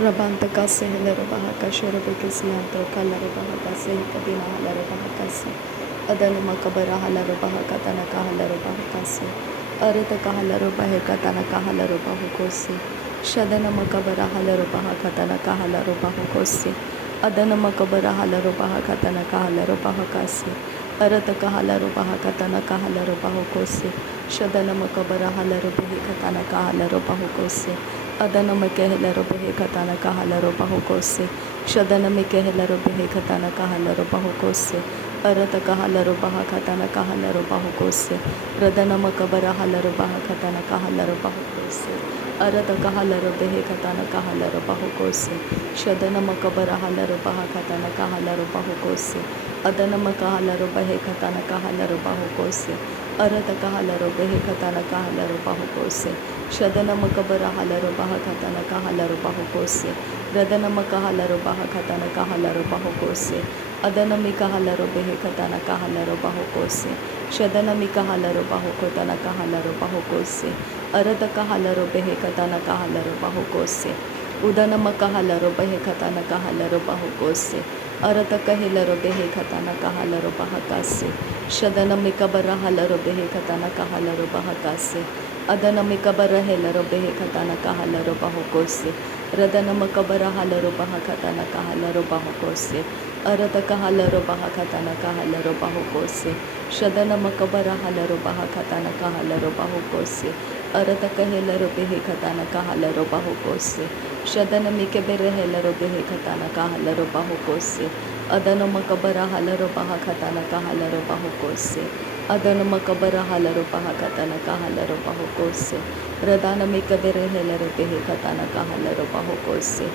Rabantaka sehelero bahaka shorobeke siyanto kalaro bahaka sehikatina halaro bahaka se adana makabara halaro bahaka tanaka halaro bahaka se arataka halaro bahaka tanaka halaro bahuko se shadana makabara halaro bahaka tanaka halaro bahuko se adana makabara halaro bahaka tanaka halaro bahaka se arataka halaro bahaka tanaka halaro bahuko se shadana makabara halaro bahaka tanaka halaro bahuko se adana mekehelero behe katana kahalero bahukose shadana mekehelero behe katana kahalero bahukose arata kahalero bahakatana kahalero bahukose radana makabara halero bahakatana kahalero bahukose arata kahalero behe katana kahalero bahukose shadana makabara halero bahakatana kahalero bahukose adana makahalero behe katana kahalero bahukose arata kahalero behe katana kahalero bahukose shadana makabara halaro bahakatana kahalaro bahukose radana makahalaro bahakatana kahalaro bahukose adana mikahalaro behe katana kahalaro bahukose shadana mikahalaro bahukotana kahalaro bahukose arata kahalaro behe katana kahalaro bahukose udana makahalaro behe katana kahalaro bahukose arata kahilaro behe katana kahalaro bahakase shadana mikabara halaro behe katana kahalaro bahakase adana mikabara helaro behe katana kahalaro bahukose radana makabara halaro bahakatana kahalaro bahukose arata kahalaro bahakatana kahalaro bahukose shadana makabara halaro bahakatana kahalaro bahukose arata kahelaro behe katana kahalaro bahukose shadana mikabere helaro behe katana kahalaro bahukose adana makabara halaro bahakatana kahalaro bahukose adana makabara halaro bahakatana kahalaro bahukose radana mikabere helaro behe katana kahalaro bahukose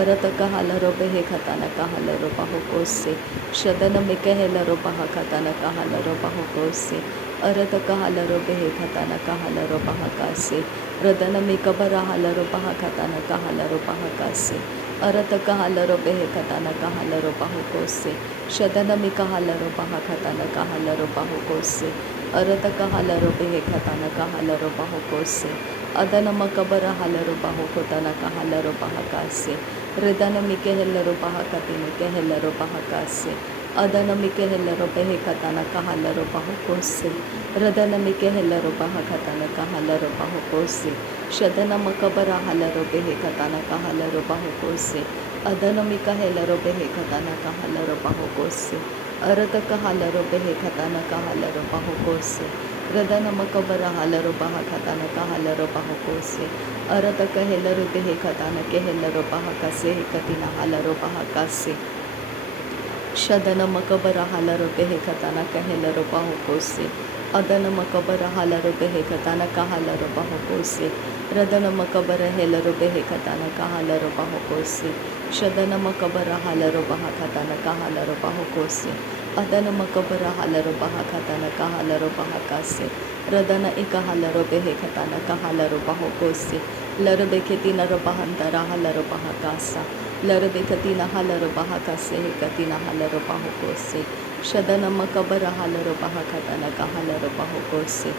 arata kahalaro behe katana kahalaro bahukose shadana mikahelaro bahakatana kahalaro bahukose arata kahalaro behe katana kahalaro bahakase radana mikabara halaro bahakatana kahalaro bahakase arata kahalaro behe katana kahalaro bahukose shadana mikahalaro bahakatana kahalaro bahukose arata kahalaro behe katana kahalaro bahukose adana makabara halaro bahukotana kahalaro bahakase redana mikehelaro bahakatine kehelaro bahakase adana mikehelaro behe katana kahalaro bahukose radana mikehelaro bahakatana kahalaro bahukose shadana makabara halaro behe katana kahalaro bahukose adana mikahelaro behe katana kahalaro bahukose arata kahalaro behe katana kahalaro bahukose radana makabara halaro bahakatana kahalaro bahukose arata kahelaro behe katana kehelaro bahakase katina halaro bahakase shadana makabara halaro behe katana kahelaro bahukose adana makabara halaro behe katana kahalaro bahukose radana makabara helaro behe katana kahalaro bahukose shadana makabara halaro bahakatana kahalaro bahukose adana makabara halaro bahakatana kahalaro bahakase radana ikahalaro behe katana kahalaro bahukose laro beketina bahantara halaro bahakasa laro bekatina halaro bahakase katina halaro bahukose shadana makabara halaro bahakatana kahalaro bahukose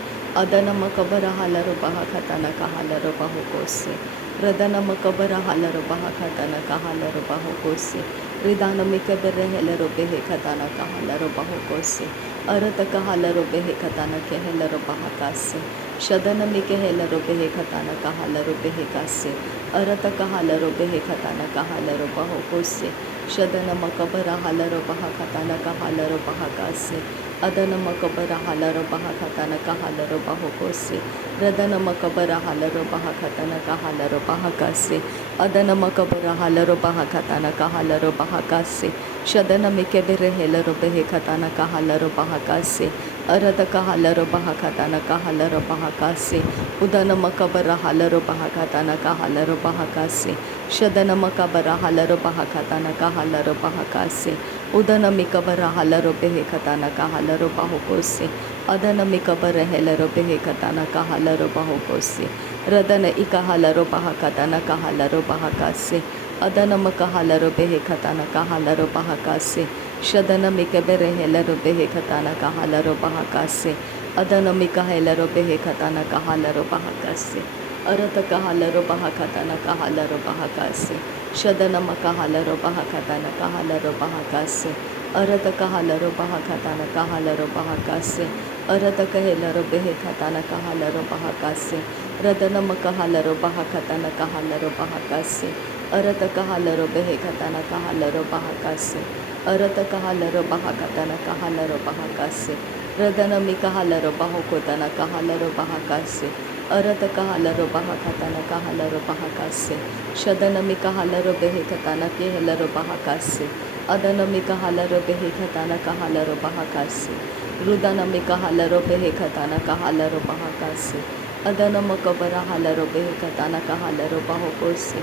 adana makabara halaro bahakatana kahalaro bahukose radana makabara halaro bahakatana kahalaro bahukose ridana mikabere helaro behe katana kahalaro bahukose arata kahalaro behe katana kehelaro bahakase shadana mikehelaro behe katana kahalaro behe kase arata kahalaro behe katana kahalaro bahukose shadana makabara halaro bahakatana kahalaro bahakase adana makabara halaro bahakatana kahalaro bahukose radana makabara halaro bahakatana kahalaro bahakase adana makabara halaro bahakatana kahalaro bahakase shadana mikebere helaro behe katana kahalaro bahakase arata kahalaro bahakatana kahalaro bahakase udana makabara halaro bahakatana kahalaro bahakase shadana makabara halaro bahakatana kahalaro bahakase udana mikabara halaro behe katana kahalaro bahukose adana mikabara helaro behe katana kahalaro bahukose radana ikahalaro bahakatana kahalaro bahakase adana makahalaro behe katana kahalaro bahakase shadana mikabere helaro behe katana kahalaro bahakase adana mikahelaro behe katana kahalaro bahakase Arataka halaro bahakatana kahalaro bahakase. Shadanama kahalaro bahakatana kahalaro bahakase. Arataka halaro bahakatana kahalaro bahakase. Arataka helaro behekatana kahalaro bahakase. Radanama kahalaro bahakatana kahalaro bahakase. Arataka halaro behekatana kahalaro bahakase. Arataka halaro bahakatana kahalaro bahakase. Radanami kahalaro bahokotana kahalaro bahakase. Arataka halaro bahakatana kahalaro bahakase. Shadanami kahalaro behekatana kehalaro bahakase. Adanami kahalaro behekatana kahalaro bahakase. Rudanami kahalaro behekatana kahalaro bahakase. Adanama kabara halaro behekatana kahalaro bahokose.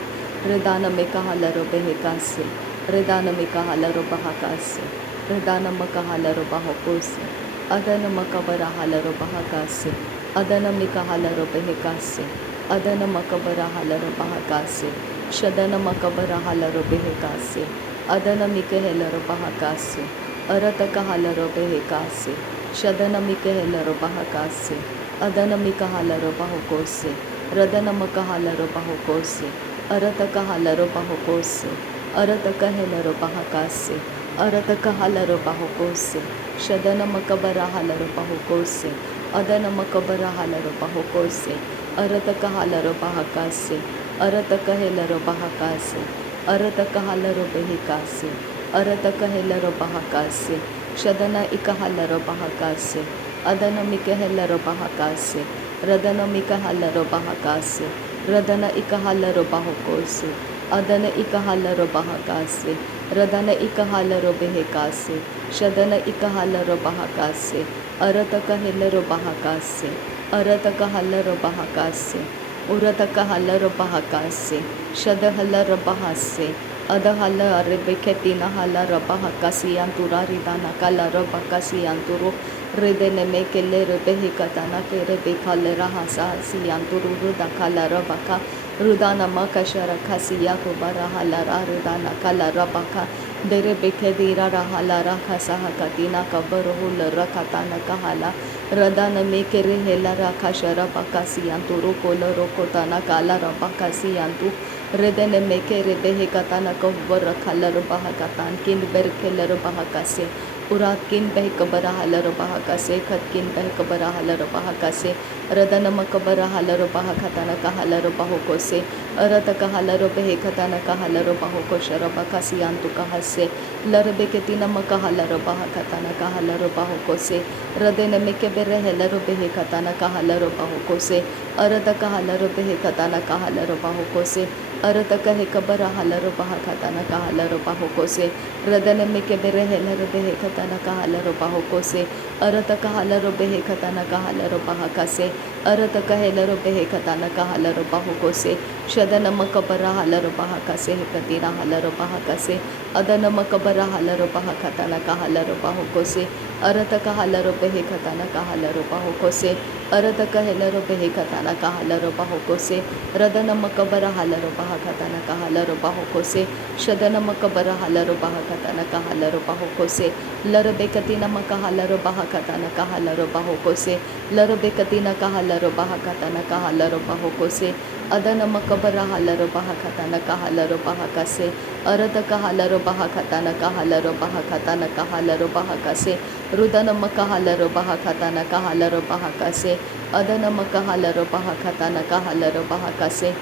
Redanami kahalaro behekase. Redanami kahalaro bahakase. Redanama kahalaro bahokose. Adanama kabara halaro bahakase. Adana mikahalaro behekase. Adana makabara halaro bahakase. Shadana makabara halaro behekase. Adana mikahelaro bahakase. Arataka halaro behekase. Shadana mikahelaro bahakase. Adana mikahalaro bahokose. Radana makahalaro bahokose. Arataka halaro bahokose. Arataka helaro bahakase. Arataka halaro bahokose. Shadana makabara halaro bahokose. Adana makabara halaro bahokose. Arataka halaro bahakase. Arataka helaro bahakase. Arataka halaro behikase. Arataka helaro bahakase. Shadana ikahalaro bahakase. Adana mikahelaro bahakase. Radana mikahalaro bahakase. Radana ikahalaro bahokose. Adana ikahalaro bahakase. Radana ikahalaro behekase. Shadana ikahalaro bahakase. Arataka helaro bahakase. Arataka halaro bahakase. Urataka halaro bahakase. Shada halaro bahase. Adahala rebeketina halara bahakasi antura ridana kalara bakasi anturu redene mekele rebehikatana ke rebekalera hasa si anturu rudakalara baka Rudana makashara kasiya kubara halara rudana kalara baka dere bekedira halara kasaha katina kabaruhul rakatana kahala radana mekere helara kashara bakasiyantu rokolo rokotana kalara bakasiyantu redene mekere behekatana kabara kalara bahakatan kin berkelara bahakase urat kin behkabara halara bahakase khat kin behkabara halara bahakase radana makabara halara bahakatana kahalara bahokose arataka halara behekatana kahalara bahokoshara bakasiyantu kahase larbeketina makahalara bahakatana kahalara bahokose radene mekebere helaro behekatana kahalara bahokose arataka halara behekatana kahalara bahokose arataka hekabara halara bahakatana kahalara bahokose radene mekebere helaro behekatana kahalara bahokose arataka halara behekatana kahalara bahakase arataka helaro behekatana kahalara bahokose shadana makabara halara bahakase hekatira halara bahakase adana makabara halara bahakatana kahalara bahokose arataka halara behekatana kahalara bahokose arataka helaro behekatana kahalara bahokose radana makabara halara bahakatana kahalara bahokose shadana makabara halara bahakatana kahalara bahokose larabekatina makahalara bahakatana kahalara bahokose larabekatina kahalara bahakatana kahalara bahokose adana makabara halara bahakatana kahalara bahakase arataka halara bahakatana kahalara bahakatana kahalara bahakase rudana makahalara bahakatana kahalara bahakase adana makahalara bahakatana kahalara bahakase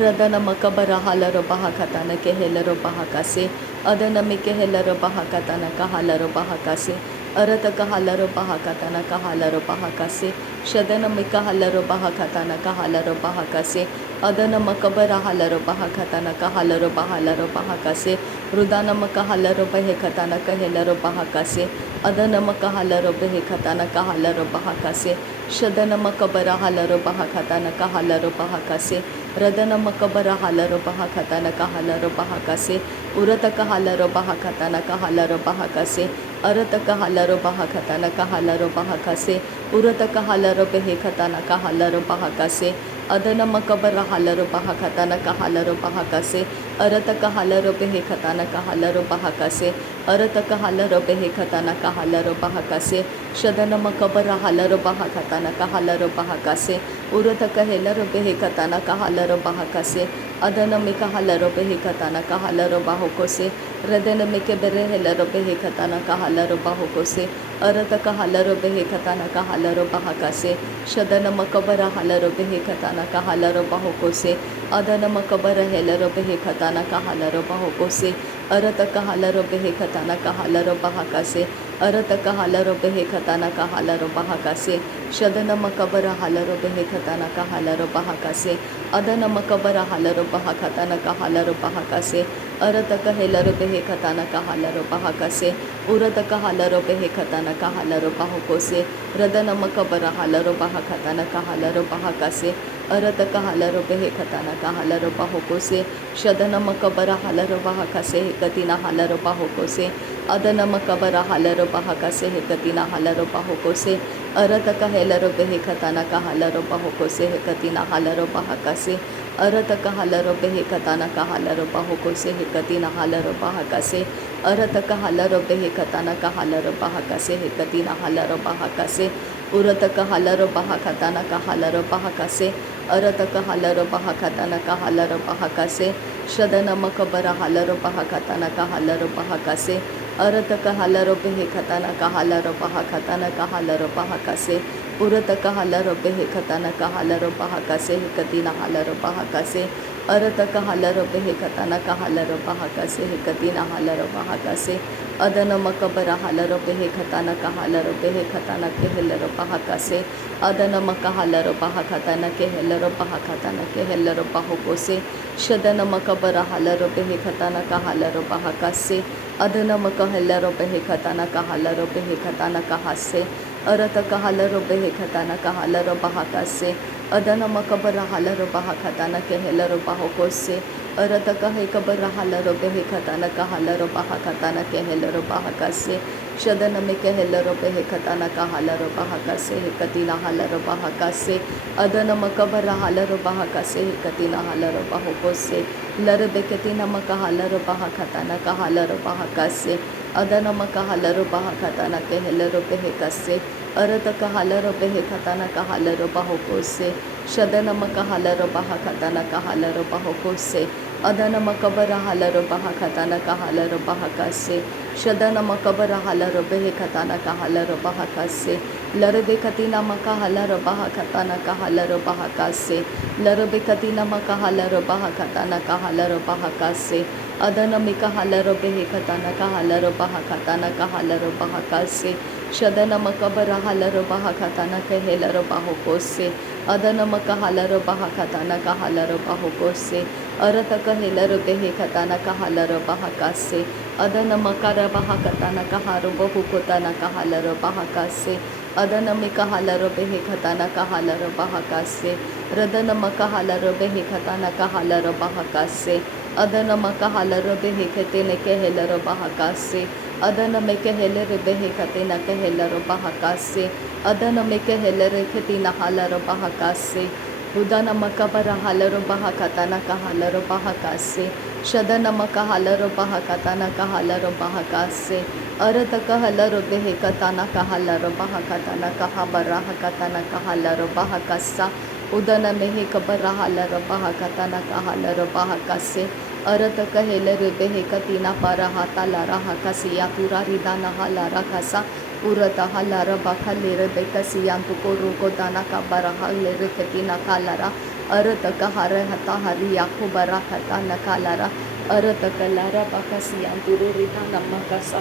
radana makabara halara bahakatana kehelaro bahakase adana mikehelaro bahakatana kahalaro bahakase arataka halaro bahakatana kahalaro bahakase shadana mikahalaro bahakatana kahalaro bahakase adana makabara halaro bahakatana kahalaro bahalaro bahakase rudana makahalaro bahekatana kahelaro bahakase adana makahalaro behekatana kahalaro bahakase shadana makabara halaro bahakatana kahalaro bahakase radana makabara halaro bahakatana kahalaro bahakase urataka halaro bahakatana kahalaro bahakase arataka halaro bahakatana kahalaro bahakase urataka halaro behekatana kahalaro bahakase Adana makabara halaro bahakatana kahalaro bahakase. Arata kahalaro behekatana kahalaro bahakase. Arata kahalaro behekatana kahalaro bahakase. Shadana makabara halaro bahakatana kahalaro bahakase. Urata kahelaro behekatana kahalaro bahakase. Adana mikahalaro behekatana kahalaro bahokose. Radana mikebere helaro behekatana kahalaro bahokose. Arata kahalaro behekatana kahalaro bahakase. Shadana makabara halaro behekatana kahalaro bahokose. Adana makabara helaro behekatana kahalaro bahokose. Arata kahalaro behekatana kahalaro bahakase. Arata kahalaro behekatana kahalaro bahakase. Shadana makabara halaro behekatana kahalaro bahakase. Adana makabara halaro bahakatana kahalaro bahakase. Arata kahelaro behekatana kahalaro bahakase. Urata kahalaro behekatana kahalaro bahokose. Radana makabara halaro bahakatana kahalaro bahakase. Arata kahalaro behekatana kahalaro bahokose. Shadana makabara halaro bahakase hekatina halaro bahokose. Adana makabara halaro bahakase hekatina halaro bahokose. Arata kahelaro behekatana kahalaro bahokose hekatina halaro bahakase. Arata kahalaro behekatana kahalaro bahokose hekatina halaro bahakase. Arata kahalaro behekatana kahalaro bahakase hekatina halaro bahakase. Urata kahalaro bahakatana kahalaro bahakase. Arata kahalaro bahakatana kahalaro bahakase. Shadana makabara halaro bahakatana kahalaro bahakase. Arata kahalaro behekatana kahalaro bahakatana kahalaro bahakase. Urata kahalaro behekatana kahalaro bahakase hekatina halaro bahakase. Arata kahalaro behekatana kahalaro bahakase hekatina halaro bahakase. Adana makabara halaro behekatana kahalaro behekatana kehelaro bahakase. Adana makahalaro bahakatana kehelaro bahakatana kehelaro bahokose. Shadana makabara halaro behekatana kahalaro bahakase. Adana makahalaro behekatana kahalaro behekatana kahase. Arata kahalaro behekatana kahalaro bahakase. Adana makabara halaro bahakatana kehelaro bahokose. Arata kahekabara halaro behekatana kahalaro bahakatana kehelaro bahakase. Shadana mekehelaro behekatana kahalaro bahakase hekatina halaro bahakase. Adana makabara halaro bahakase hekatina halaro bahokose. Larabeketina makahalaro bahakatana kahalaro bahakase. Adana makahalaro bahakatana kehelaro behekase. Arata kahalaro behekatana kahalaro bahokose. Shadana makahalaro bahakatana kahalaro bahokose. Adana makabara halaro bahakatana kahalaro bahakase. Shadana makabara halaro behekatana kahalaro bahakase. Larabekatina makahalaro bahakatana kahalaro bahakase. Larabekatina makahalaro bahakatana kahalaro bahakase. Adana mikahalaro behekatana kahalaro bahakatana kahalaro bahakase. Shadana makabara halaro bahakatana kehelaro bahokose. Adana makahalaro bahakatana kahalaro bahokose. Arata kahelaro behekatana kahalaro bahakase. Adana makara bahakatana kaharo bahukotana kahalaro bahakase. Adana mikahalaro behekatana kahalaro bahakase. Radana makahalaro behekatana kahalaro bahakase. Adana makahalaro behekatene kehelaro bahakase. Adana mekehelere behekatena kehelaro bahakase. Adana mekehelere ketina halaro bahakase. Udana makabara halaro bahakatana kahalaro bahakase. Shadana makahalaro bahakatana kahalaro bahakase. Arata kahalaro behekatana kahalaro bahakatana kahabara hakatana kahalaro bahakasa. Udana mehekabara halaro bahakatana kahalaro bahakase. Arata kahelere behekatina para hatala rahakasiya turaridana halara kasa. Urata halara bakhalere bekasiyan tukuru kodana kabara halere ketina kalara. Arata kahara hata hariya kubara hatana kalara. Arata kalara bakasiyan tururidana makasa.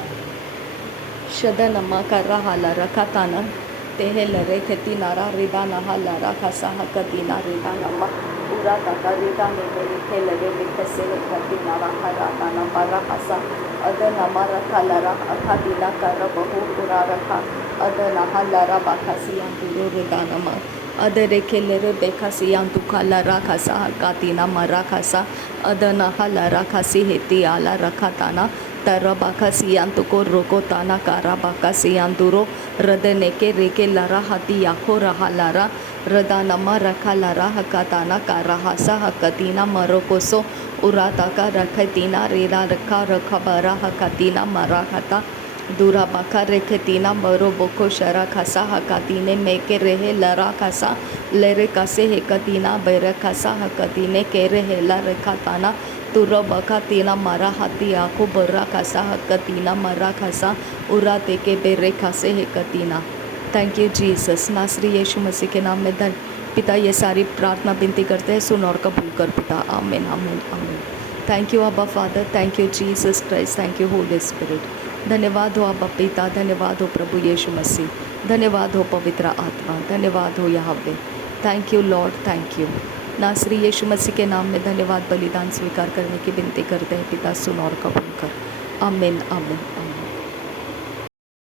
Shadana makara halara katana. Tehelere ketina ridana halara kasa hakatina ridana ma. Urata karidana mekelere bekasere katina raharatana parakasa. Adana marakalara akadina karabahu uraraka. Adana halara bakasiyan tururidana ma. Adere kelere bekasiyan tukalara kasa hakatina marakasa. Adana halara kasi heti ala rakatana. तरबाका सियांतु को रोको ताना काराबाका सियांदुरो रदने के रेके लरा हती आखो रहा Lara रदानमा रखा Lara हकाताना कारा हसा हकतीना मरोकोसो उराता का रखतीना रेला रखा रखा बरा हकतीना मरा खता दूरा बाका रेखतीना मरो बोको शरा खसा हकातीने में के रहे लरा खसा लेरे कसे हेकतीना बैर खसा हकतीने के रहे ला रेखाताना तुरा बका तीना मरा हाथी आँखों बर्रा खसा हकतीना मरा खसा उरा ते के बेरे खसे हेकतीना। Thank you Jesus. नासरी यीशु मसीह के नाम में धन पिता ये सारी प्रार्थना विनती करते हैं, सुन और कबूल कर पिता। आमीन आमीन आमीन। थैंक यू अब्बा father, thank you Jesus Christ, thank you Holi spirit. धन्यवाद हो अब्बा पिता, धन्यवाद हो प्रभु यीशु मसीह, धन्यवाद हो पवित्र आत्मा, धन्यवाद हो यहोवा। Thank you Lord, thank you. नासरी यीशु मसीह के नाम में धन्यवाद बलिदान स्वीकार करने की विनती करते हैं पिता, सुन और कबूल कर। आमीन आमीन।